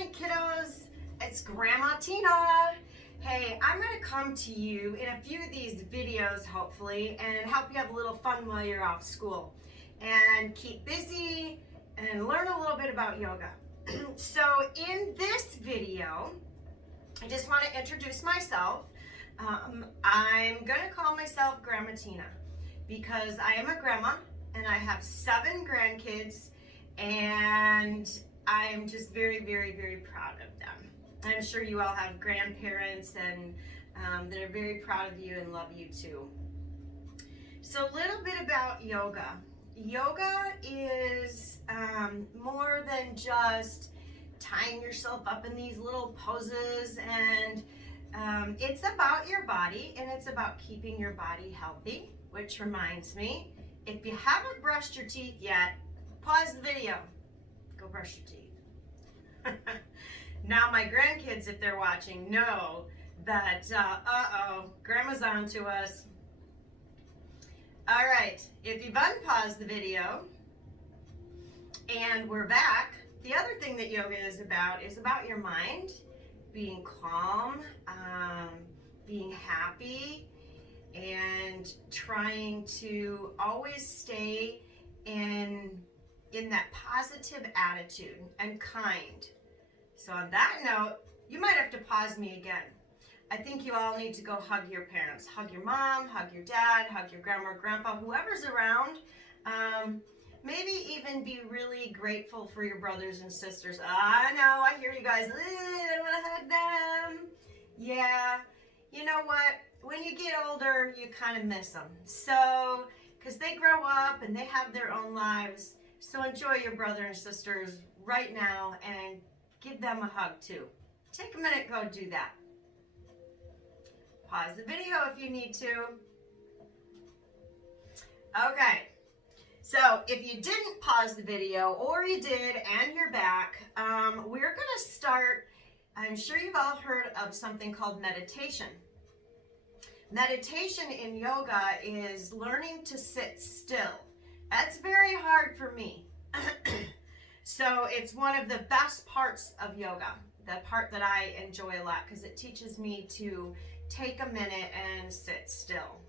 morning, kiddos. It's Grandma Tina. Hey, I'm going to come to you in a few of these videos, hopefully, and help you have a little fun while you're off school. And keep busy and learn a little bit about yoga. So in this video, I just want to introduce myself. I'm going to call myself Grandma Tina because I am a grandma and I have 7 grandkids, and I'm just very, very, very proud of them. I'm sure you all have grandparents and that are very proud of you and love you too. So a little bit about yoga. Yoga is more than just tying yourself up in these little poses, and it's about your body, and it's about keeping your body healthy. Which reminds me, if you haven't brushed your teeth yet, pause the video, go brush your teeth. Now my grandkids, if they're watching, know that, Grandma's on to us. All right, if you've unpaused the video and we're back, the other thing that yoga is about your mind, being calm, being happy, and trying to always stay in that positive attitude and kind. So on that note, you might have to pause me again. I think you all need to go hug your parents. Hug your mom, hug your dad, hug your grandma or grandpa, whoever's around. Maybe even be really grateful for your brothers and sisters. I know, I hear you guys, I don't want to hug them. Yeah, you know what? When you get older, you kind of miss them. So, because they grow up and they have their own lives. So enjoy your brother and sisters right now and give them a hug too. Take a minute, go do that. Pause the video if you need to. Okay, so if you didn't pause the video, or you did and you're back, we're gonna start, I'm sure you've all heard of something called meditation. Meditation in yoga is learning to sit still. That's very hard for me. So it's one of the best parts of yoga, the part that I enjoy a lot, because it teaches me to take a minute and sit still.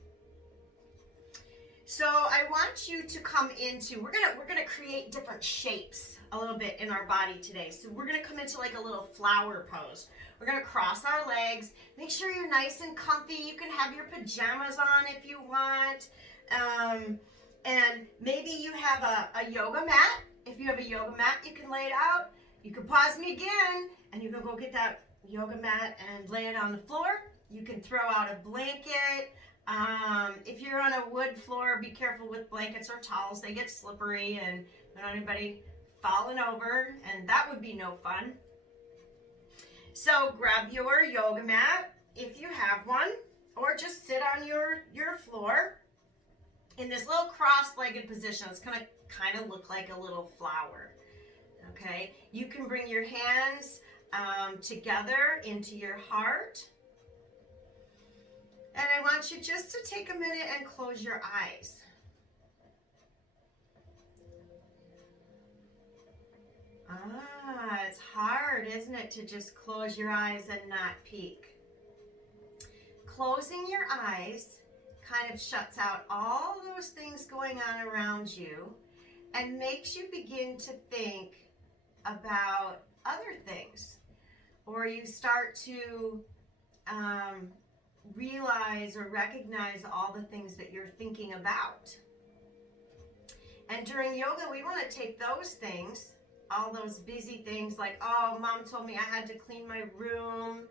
So I want you to come into, we're gonna create different shapes a little bit in our body today. So we're gonna come into like a little flower pose. We're gonna cross our legs. Make sure you're nice and comfy. You can have your pajamas on if you want. And maybe you have a yoga mat. If you have a yoga mat, you can lay it out. You can pause me again, and you can go get that yoga mat and lay it on the floor. You can throw out a blanket. If you're on a wood floor, be careful with blankets or towels. They get slippery and don't want anybody falling over, and that would be no fun. So grab your yoga mat if you have one, or just sit on your floor in this little cross-legged position. It's going to kind of look like a little flower. Okay, you can bring your hands together into your heart. And I want you just to take a minute and close your eyes. It's hard, isn't it, to just close your eyes and not peek. Closing your eyes kind of shuts out all those things going on around you and makes you begin to think about other things. Or you start to realize or recognize all the things that you're thinking about. And during yoga, we want to take those things, all those busy things like, oh, mom told me I had to clean my room,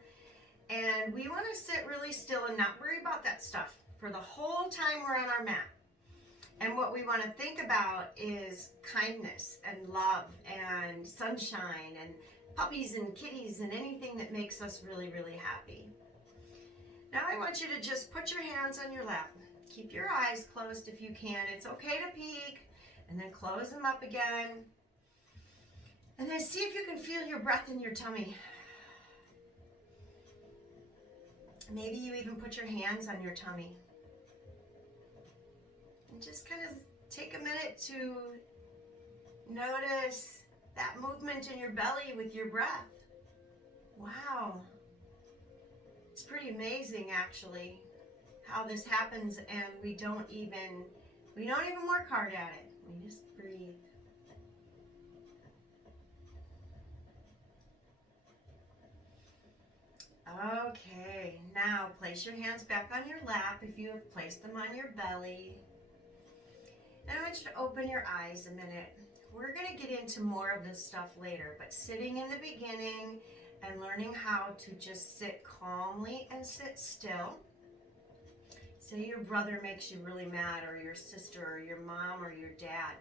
and we want to sit really still and not worry about that stuff for the whole time we're on our mat. And what we want to think about is kindness and love and sunshine and puppies and kitties and anything that makes us really, really happy. Now I want you to just put your hands on your lap. Keep your eyes closed if you can. It's okay to peek, and then close them up again. And then see if you can feel your breath in your tummy. Maybe you even put your hands on your tummy. And just kind of take a minute to notice that movement in your belly with your breath. Wow. It's pretty amazing actually how this happens, and we don't even work hard at it. We just breathe. Okay, now place your hands back on your lap if you have placed them on your belly. And I want you to open your eyes a minute. We're going to get into more of this stuff later, but sitting in the beginning and learning how to just sit calmly and sit still. Say your brother makes you really mad, or your sister, or your mom, or your dad.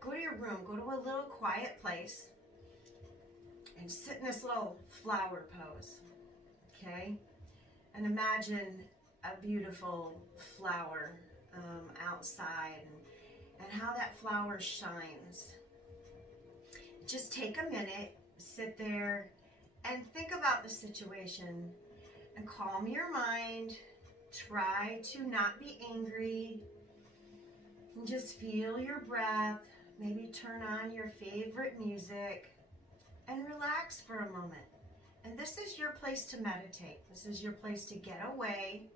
Go to your room, go to a little quiet place, and sit in this little flower pose, okay? And imagine a beautiful flower outside, and how that flower shines. Just take a minute, sit there, and think about the situation, and calm your mind. Try to not be angry, and just feel your breath. Maybe turn on your favorite music and relax for a moment. And this is your place to meditate. This is your place to get away.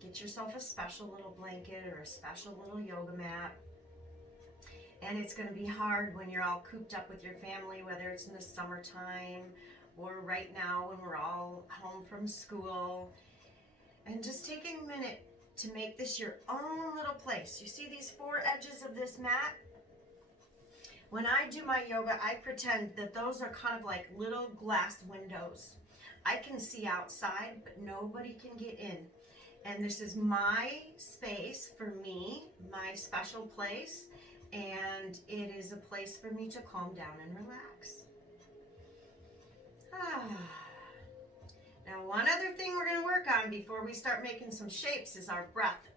Get yourself a special little blanket or a special little yoga mat. And it's going to be hard when you're all cooped up with your family, whether it's in the summertime or right now when we're all home from school. And just taking a minute to make this your own little place. You see these four edges of this mat? When I do my yoga, I pretend that those are kind of like little glass windows. I can see outside, but nobody can get in. And this is my space for me, my special place, and it is a place for me to calm down and relax. Now, one other thing we're going to work on before we start making some shapes is our breath.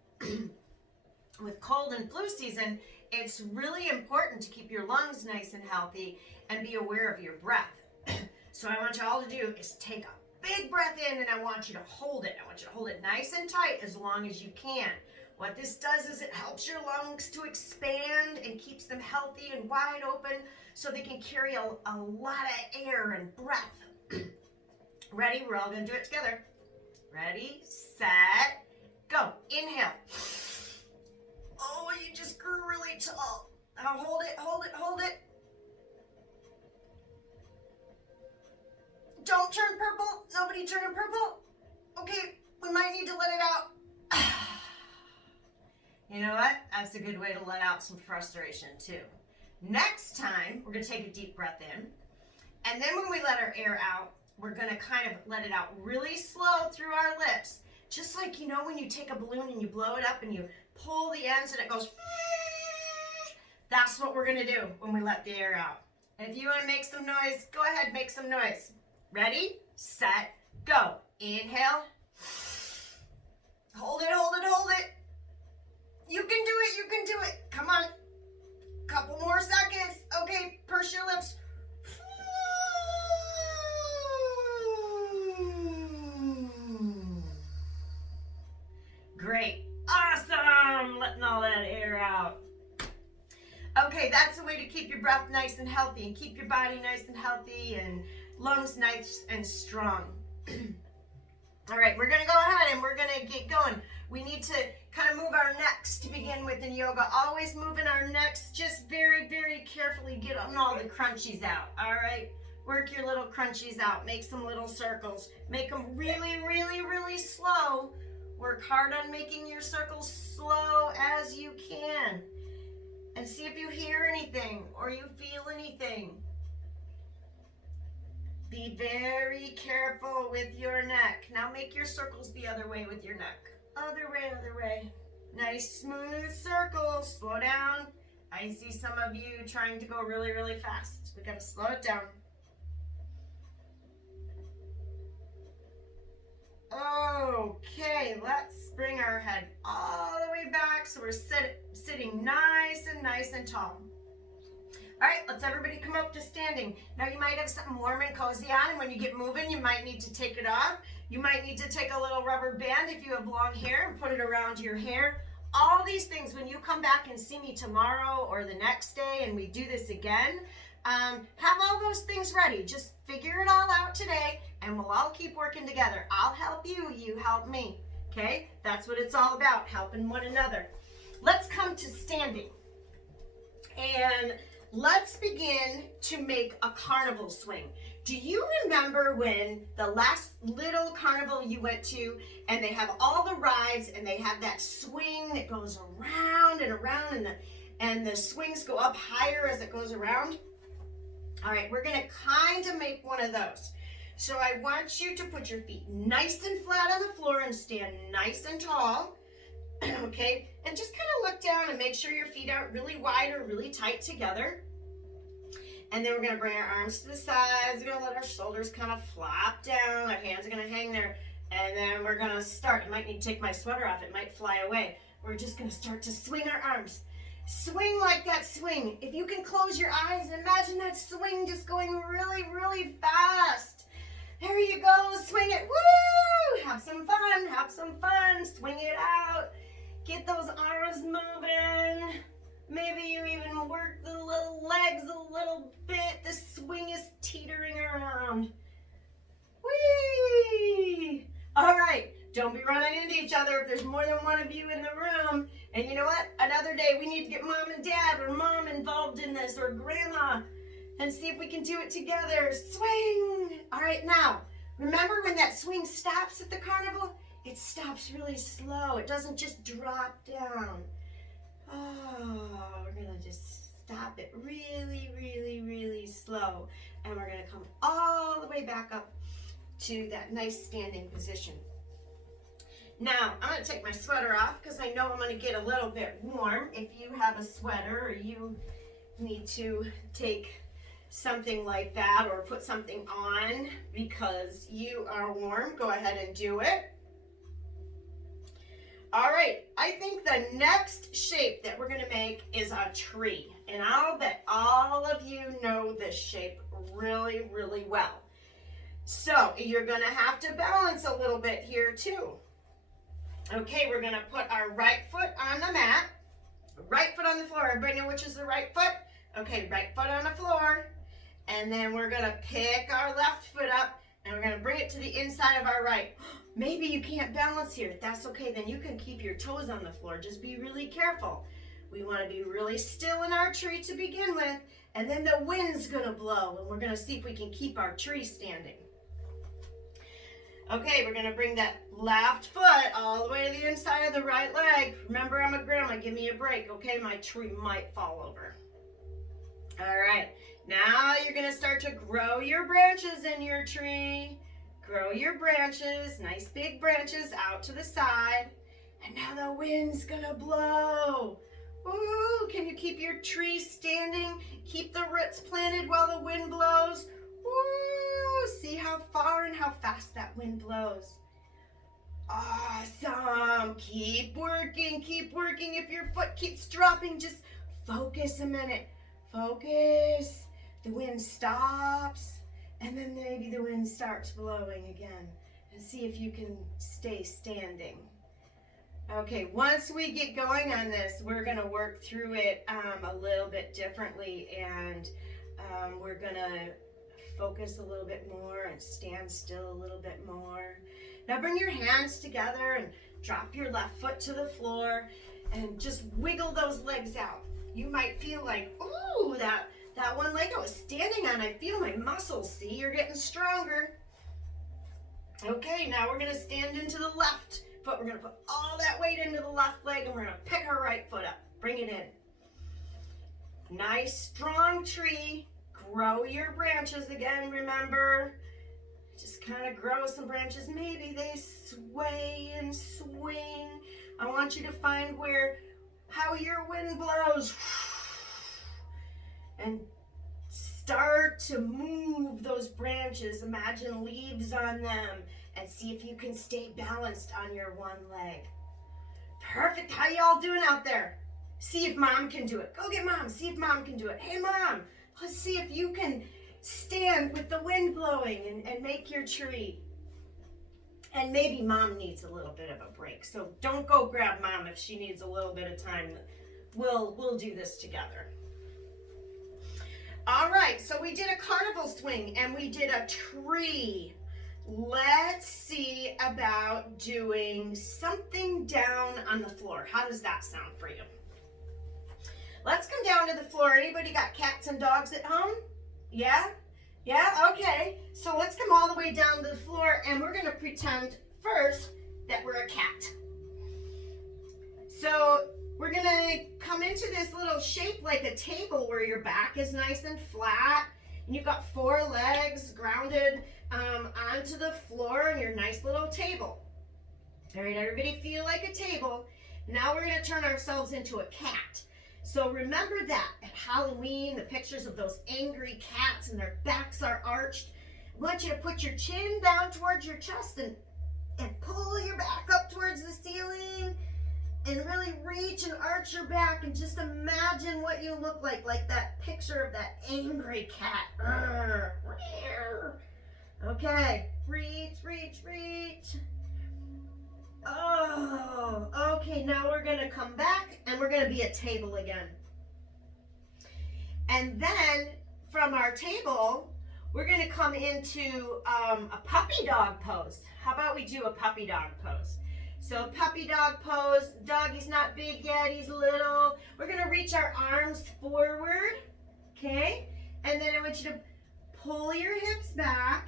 With cold and flu season, it's really important to keep your lungs nice and healthy and be aware of your breath. So I want you all to do is take a big breath in, and I want you to hold it. I want you to hold it nice and tight as long as you can. What this does is it helps your lungs to expand and keeps them healthy and wide open so they can carry a lot of air and breath. Ready? We're all going to do it together. Ready, set, go. Inhale. Oh, you just grew really tall. Now hold it, hold it, hold it. Don't turn purple. Nobody turning purple. Okay, we might need to let it out. You know what? That's a good way to let out some frustration too. Next time, we're going to take a deep breath in. And then when we let our air out, we're going to kind of let it out really slow through our lips. Just like, you know, when you take a balloon and you blow it up and you pull the ends and it goes. That's what we're going to do when we let the air out. And if you want to make some noise, go ahead, make some noise. Ready, set, go. Inhale. Hold it, hold it, hold it. You can do it, you can do it. Come on. Couple more seconds. Okay, purse your lips. Great. Awesome. Letting all that air out. Okay, that's the way to keep your breath nice and healthy and keep your body nice and healthy and lungs nice and strong. All right, we're going to go ahead and we're going to get going. We need to kind of move our necks to begin with in yoga. Always moving our necks, just very, very carefully getting all the crunchies out. All right, work your little crunchies out. Make some little circles. Make them really, really, really slow. Work hard on making your circles slow as you can. And see if you hear anything or you feel anything. Be very careful with your neck. Now make your circles the other way with your neck. Other way, other way. Nice smooth circles. Slow down. I see some of you trying to go really, really fast. We gotta slow it down. Okay, let's bring our head all the way back so we're sitting nice and tall. All right, let's everybody come up to standing. Now you might have something warm and cozy on, and when you get moving, you might need to take it off. You might need to take a little rubber band if you have long hair and put it around your hair. All these things, when you come back and see me tomorrow or the next day and we do this again, Have all those things ready. Just figure it all out today, and we'll all keep working together. I'll help you, you help me. Okay? That's what it's all about, helping one another. Let's come to standing. And let's begin to make a carnival swing. Do you remember when the last little carnival you went to, and they have all the rides, and they have that swing that goes around and around, and the swings go up higher as it goes around? All right, we're gonna kind of make one of those. So I want you to put your feet nice and flat on the floor and stand nice and tall, okay? And just kind of look down and make sure your feet aren't really wide or really tight together. And then we're gonna bring our arms to the sides. We're gonna let our shoulders kind of flop down. Our hands are gonna hang there. And then we're gonna start. I might need to take my sweater off. It might fly away. We're just gonna start to swing our arms. Swing like that swing. If you can close your eyes, imagine that swing just going really, really fast. There you go, swing it, woo! Have some fun, swing it out. Get those arms moving. Maybe you even work the little legs a little bit. The swing is teetering around. Whee! All right. Don't be running into each other if there's more than one of you in the room. And you know what? Another day we need to get mom and dad or mom involved in this or grandma and see if we can do it together. Swing! All right, now, remember when that swing stops at the carnival? It stops really slow. It doesn't just drop down. Oh, we're gonna just stop it really, really, really slow. And we're gonna come all the way back up to that nice standing position. Now, I'm going to take my sweater off because I know I'm going to get a little bit warm. If you have a sweater or you need to take something like that or put something on because you are warm, go ahead and do it. All right, I think the next shape that we're going to make is a tree. And I'll bet all of you know this shape really, really well. So you're going to have to balance a little bit here too. Okay, we're gonna put our right foot on the mat, right foot on the floor. Everybody know which is the right foot? Okay, right foot on the floor. And then we're gonna pick our left foot up and we're gonna bring it to the inside of our right. Maybe you can't balance here. That's okay, then you can keep your toes on the floor. Just be really careful. We wanna be really still in our tree to begin with, and then the wind's gonna blow and we're gonna see if we can keep our tree standing. Okay, we're gonna bring that left foot all the way to the inside of the right leg. Remember, I'm a grandma, give me a break, okay? My tree might fall over. All right, now you're gonna start to grow your branches in your tree. Grow your branches, nice big branches out to the side. And now the wind's gonna blow. Ooh, can you keep your tree standing? Keep the roots planted while the wind blows. Woo! See how far and how fast that wind blows. Awesome. Keep working, keep working. If your foot keeps dropping, just focus a minute. Focus. The wind stops, and then maybe the wind starts blowing again. And see if you can stay standing. Okay, once we get going on this, we're going to work through it a little bit differently, and we're going to focus a little bit more and stand still a little bit more. Now bring your hands together and drop your left foot to the floor and just wiggle those legs out. You might feel like, ooh, that one leg I was standing on, I feel my muscles. See, you're getting stronger. Okay, now we're going to stand into the left foot. We're going to put all that weight into the left leg and we're going to pick our right foot up. Bring it in. Nice, strong tree. Grow your branches again, remember. Just kind of grow some branches. Maybe they sway and swing. I want you to find how your wind blows. And start to move those branches. Imagine leaves on them and see if you can stay balanced on your one leg. Perfect. How y'all doing out there? See if mom can do it. Go get mom. See if mom can do it. Hey, mom. Let's see if you can stand with the wind blowing and make your tree. And maybe mom needs a little bit of a break. So don't go grab mom if she needs a little bit of time. We'll do this together. All right, we did a carnival swing and we did a tree. Let's see about doing something down on the floor. How does that sound for you? Let's come down to the floor. Anybody got cats and dogs at home? Yeah? Yeah? Okay. So let's come all the way down to the floor and we're going to pretend first that we're a cat. So we're going to come into this little shape like a table where your back is nice and flat. And you've got 4 legs grounded onto the floor in your nice little table. All right, everybody feel like a table. Now we're going to turn ourselves into a cat. So remember that at Halloween, the pictures of those angry cats and their backs are arched. I want you to put your chin down towards your chest and pull your back up towards the ceiling and really reach and arch your back and just imagine what you look like that picture of that angry cat. Okay, reach, reach, reach. Oh, okay, now we're gonna come back and we're gonna be a table again. And then from our table, we're gonna come into a puppy dog pose. How about we do a puppy dog pose? So puppy dog pose, doggy's not big yet, he's little. We're gonna reach our arms forward, okay? And then I want you to pull your hips back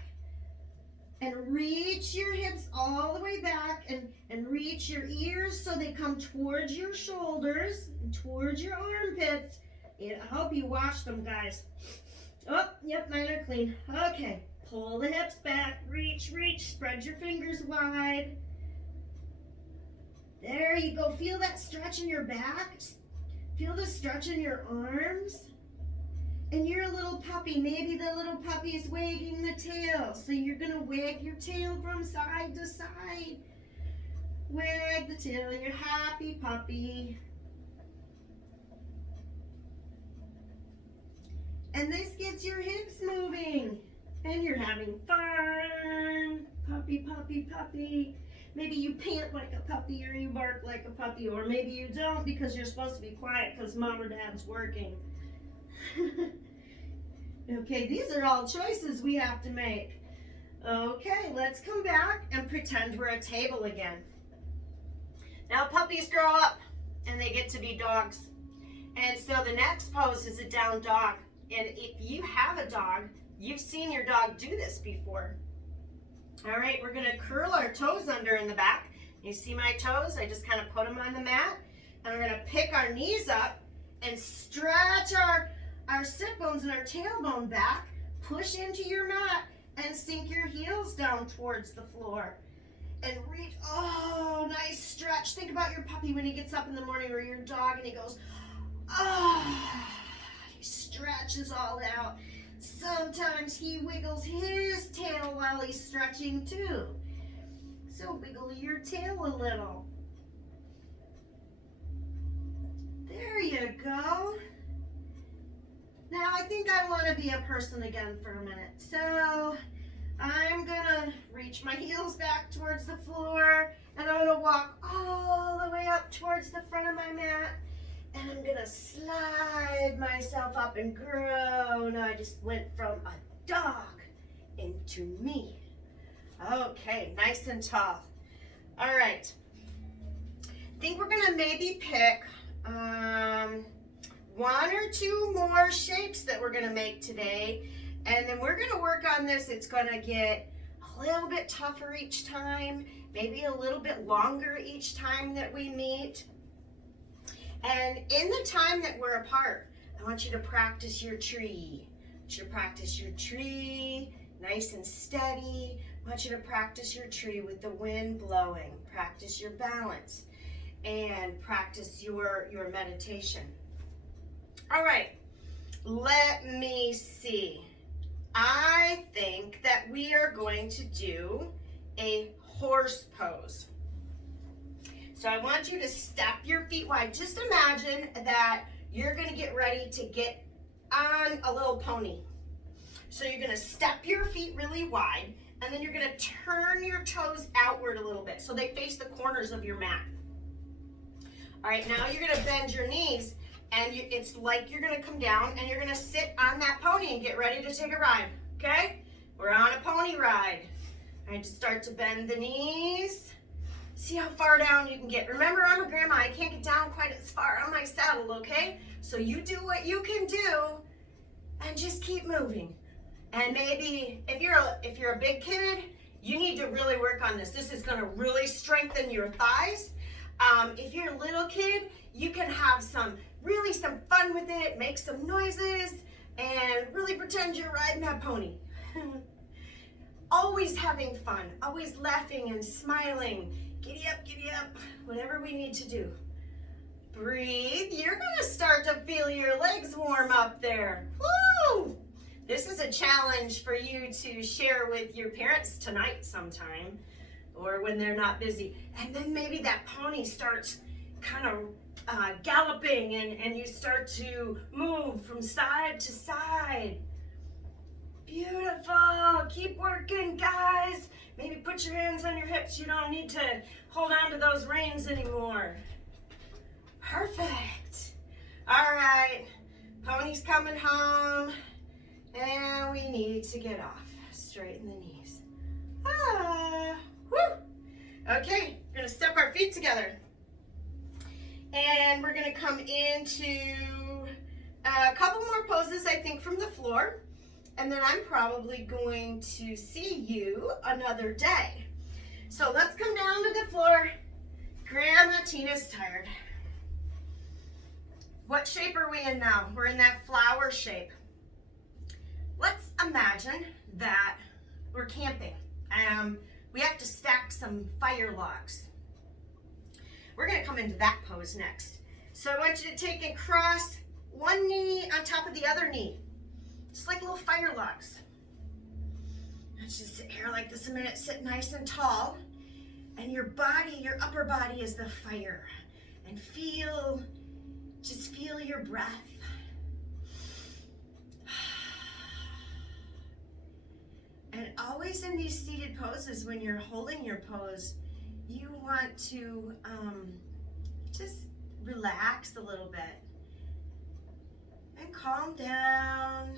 and reach your hips all the way back and reach your ears so they come towards your shoulders and towards your armpits. I hope you washed them, guys. Oh, yep, mine are clean. Okay, pull the hips back, reach, reach, spread your fingers wide. There you go. Feel that stretch in your back. Feel the stretch in your arms. And you're a little puppy. Maybe the little puppy is wagging the tail. So you're going to wag your tail from side to side. Wag the tail. You're happy puppy. And this gets your hips moving. And you're having fun. Puppy, puppy, puppy. Maybe you pant like a puppy or you bark like a puppy. Or maybe you don't because you're supposed to be quiet because mom or dad's working. Okay, these are all choices we have to make. Okay, let's come back and pretend we're a table again. Now puppies grow up and they get to be dogs. And so the next pose is a down dog. And if you have a dog, you've seen your dog do this before. All right, we're gonna curl our toes under in the back. You see my toes? I just kind of put them on the mat. And we're gonna pick our knees up and stretch our sit bones and our tailbone back. Push into your mat and sink your heels down towards the floor. And reach, oh, nice stretch. Think about your puppy when he gets up in the morning or your dog and he goes, ah, he stretches all out. Sometimes he wiggles his tail while he's stretching too. So wiggle your tail a little. There you go. Now I think I want to be a person again for a minute. So I'm gonna reach my heels back towards the floor and I'm gonna walk all the way up towards the front of my mat. And I'm gonna slide myself up and grow. Now I just went from a dog into me. Okay, nice and tall. All right. I think we're gonna maybe pick 1 or 2 more shapes that we're gonna make today. And then we're gonna work on this. It's gonna get a little bit tougher each time, maybe a little bit longer each time that we meet. And in the time that we're apart, I want you to practice your tree. I want you to practice your tree, nice and steady. I want you to practice your tree with the wind blowing. Practice your balance and practice your meditation. All right, let me see. I think that we are going to do a horse pose. So I want you to step your feet wide. Just imagine that you're gonna get ready to get on a little pony. So you're gonna step your feet really wide and then you're gonna turn your toes outward a little bit so they face the corners of your mat. All right, now you're gonna bend your knees and it's like you're gonna come down and you're gonna sit on that pony and get ready to take a ride, okay? We're on a pony ride. All right, just start to bend the knees. See how far down you can get. Remember, I'm a grandma, I can't get down quite as far on my saddle, okay? So you do what you can do and just keep moving. And maybe if you're a big kid, you need to really work on this. This is gonna really strengthen your thighs. If you're a little kid, you can have some fun with it, make some noises, and really pretend you're riding that pony. Always having fun, always laughing and smiling. Giddy up, whatever we need to do. Breathe. You're gonna start to feel your legs warm up there. Woo! This is a challenge for you to share with your parents tonight sometime, or when they're not busy. And then maybe that pony starts kind of galloping and you start to move from side to side. Beautiful. Keep working, guys. Maybe put your hands on your hips. You don't need to hold on to those reins anymore. Perfect. All right. Pony's coming home. And we need to get off. Straighten the knees. Woo. Okay, we're gonna step our feet together. And we're gonna come into a couple more poses, I think, from the floor. And then I'm probably going to see you another day. So let's come down to the floor. Grandma Tina's tired. What shape are we in now? We're in that flower shape. Let's imagine that we're camping. We have to stack some fire logs. We're gonna come into that pose next. So I want you to take and cross one knee on top of the other knee. Just like little fire logs. Let's just sit here like this a minute, sit nice and tall. And your body, your upper body is the fire. And just feel your breath. And always in these seated poses, when you're holding your pose, you want to just relax a little bit and calm down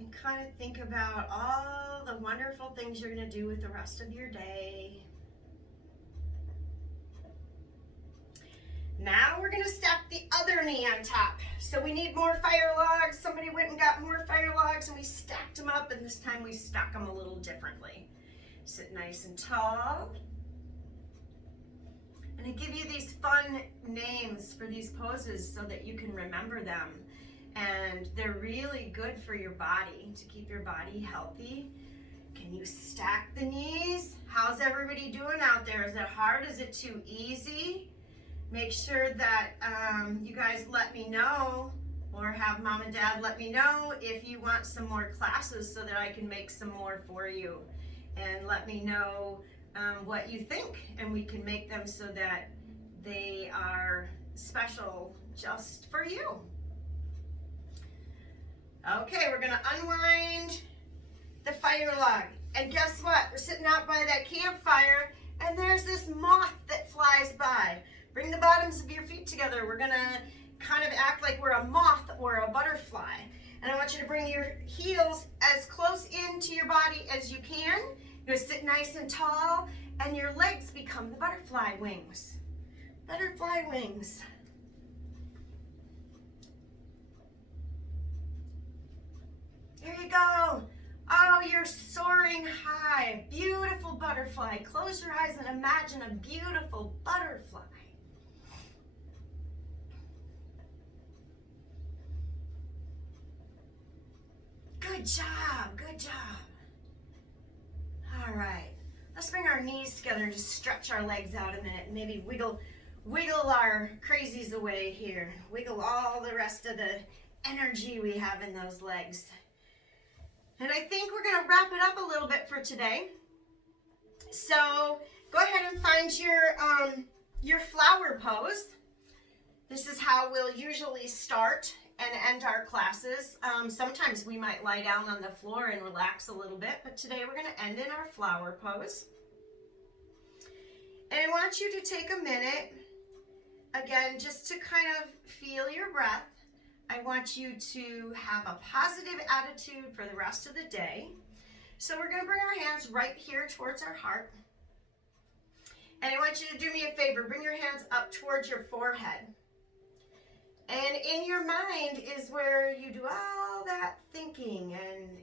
and kind of think about all the wonderful things you're going to do with the rest of your day. Now we're going to stack the other knee on top. So we need more fire logs. Somebody went and got more fire logs and we stacked them up, and this time we stack them a little differently. Sit nice and tall. And I give you these fun names for these poses so that you can remember them. And they're really good for your body, to keep your body healthy. Can you stack the knees? How's everybody doing out there? Is it hard? Is it too easy? Make sure that you guys let me know, or have mom and dad let me know if you want some more classes so that I can make some more for you. And let me know what you think, and we can make them so that they are special just for you. Okay, we're gonna unwind the fire log. And guess what? We're sitting out by that campfire, and there's this moth that flies by. Bring the bottoms of your feet together. We're gonna kind of act like we're a moth or a butterfly. And I want you to bring your heels as close into your body as you can. You're gonna sit nice and tall, and your legs become the butterfly wings. Butterfly wings. There you go. Oh, you're soaring high. Beautiful butterfly. Close your eyes and imagine a beautiful butterfly. Good job, good job. All right, let's bring our knees together and just stretch our legs out a minute and maybe wiggle our crazies away here. Wiggle all the rest of the energy we have in those legs. And I think we're gonna wrap it up a little bit for today. So go ahead and find your flower pose. This is how we'll usually start and end our classes. Sometimes we might lie down on the floor and relax a little bit, but today we're gonna end in our flower pose. And I want you to take a minute Again, just to kind of feel your breath, I want you to have a positive attitude for the rest of the day. So we're going to bring our hands right here towards our heart. And I want you to do me a favor. Bring your hands up towards your forehead. And in your mind is where you do all that thinking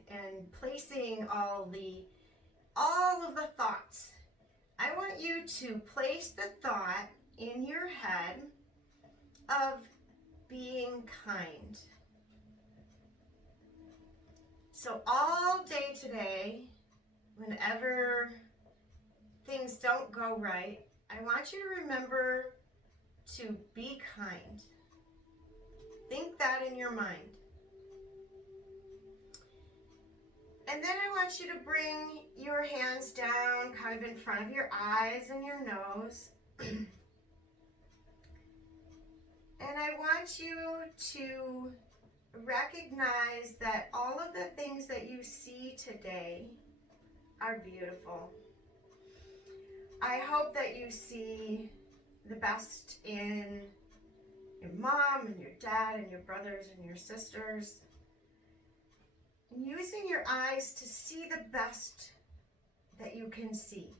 and placing all of the thoughts. I want you to place the thought in your head of being kind. So all day today, whenever things don't go right, I want you to remember to be kind. Think that in your mind. And then I want you to bring your hands down kind of in front of your eyes and your nose. And I want you to recognize that all of the things that you see today are beautiful. I hope that you see the best in your mom and your dad and your brothers and your sisters. And using your eyes to see the best that you can see.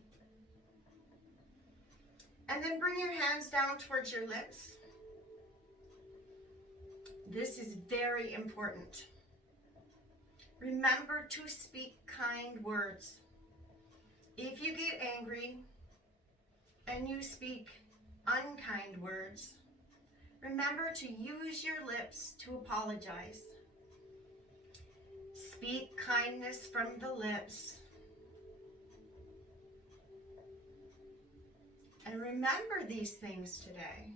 And then bring your hands down towards your lips. This is very important. Remember to speak kind words. If you get angry and you speak unkind words, remember to use your lips to apologize. Speak kindness from the lips. And remember these things today.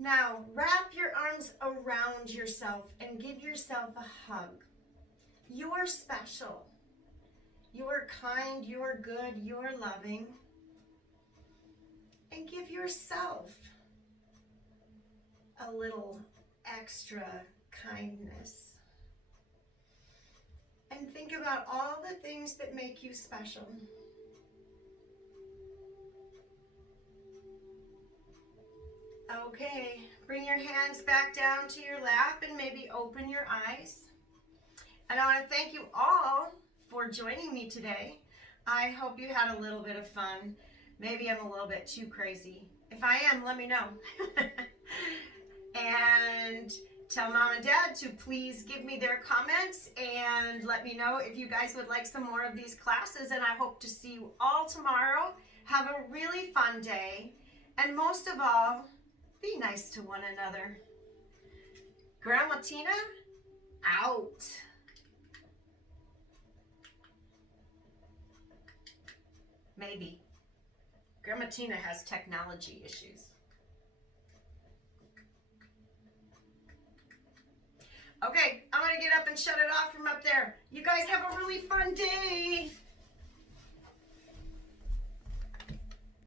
Now, wrap your arms around yourself and give yourself a hug. You're special. You're kind, you're good, you're loving. And give yourself a little extra kindness. And think about all the things that make you special. Okay, bring your hands back down to your lap and maybe open your eyes. And I want to thank you all for joining me today. I hope you had a little bit of fun. Maybe I'm a little bit too crazy. If I am, let me know. And tell Mom and Dad to please give me their comments and let me know if you guys would like some more of these classes. And I hope to see you all tomorrow. Have a really fun day. And most of all, be nice to one another. Grandma Tina, out. Maybe. Grandma Tina has technology issues. Okay, I'm going to get up and shut it off from up there. You guys have a really fun day.